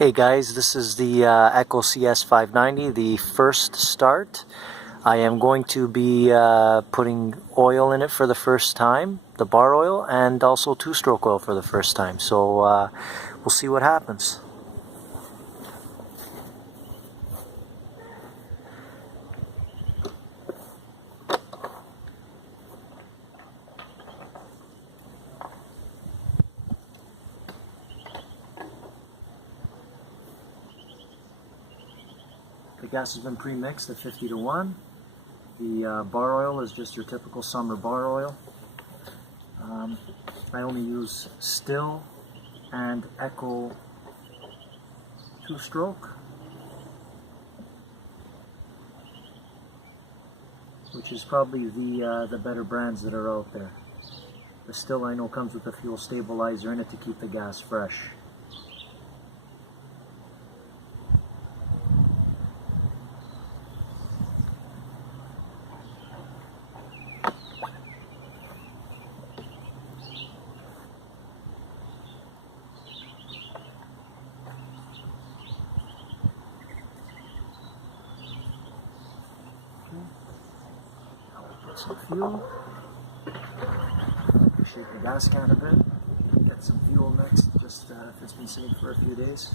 Hey guys, this is the Echo CS590, the first start. I am going to be putting oil in it for the first time, the bar oil, and also two-stroke oil for the first time. So we'll see what happens. The gas has been pre-mixed at 50 to 1. The bar oil is just your typical summer bar oil. I only use Still and Echo two-stroke, which is probably the better brands that are out there. The Still I know comes with a fuel stabilizer in it to keep the gas fresh. Put some fuel, shake the gas can a bit, get some fuel next, just if it's been sitting for a few days.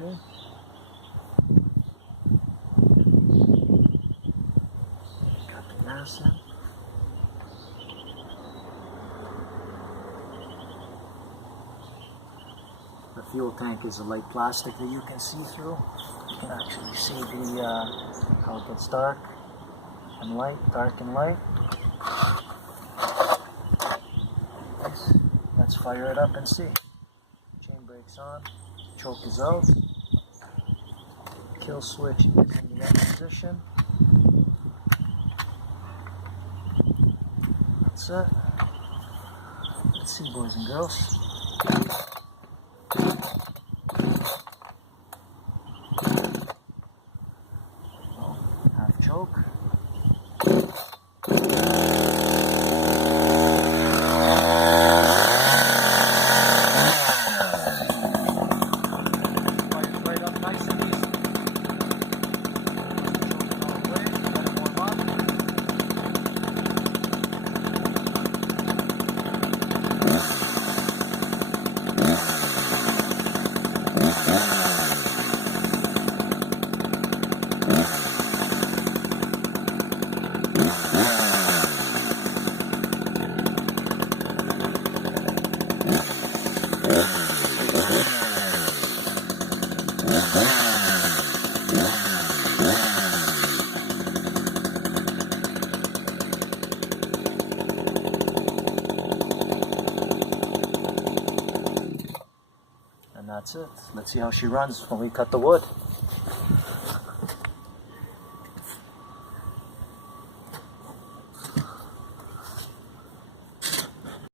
Okay. Got the gas in. The fuel tank is a light plastic that you can see through. You can actually see how it gets dark and light, dark and light. Let's fire it up and see. Chain brake's on, choke is out. Kill switch is in the up position. That's it. Let's see, boys and girls. Half choke. Right up nice and easy. And that's it. Let's see how she runs when we cut the wood.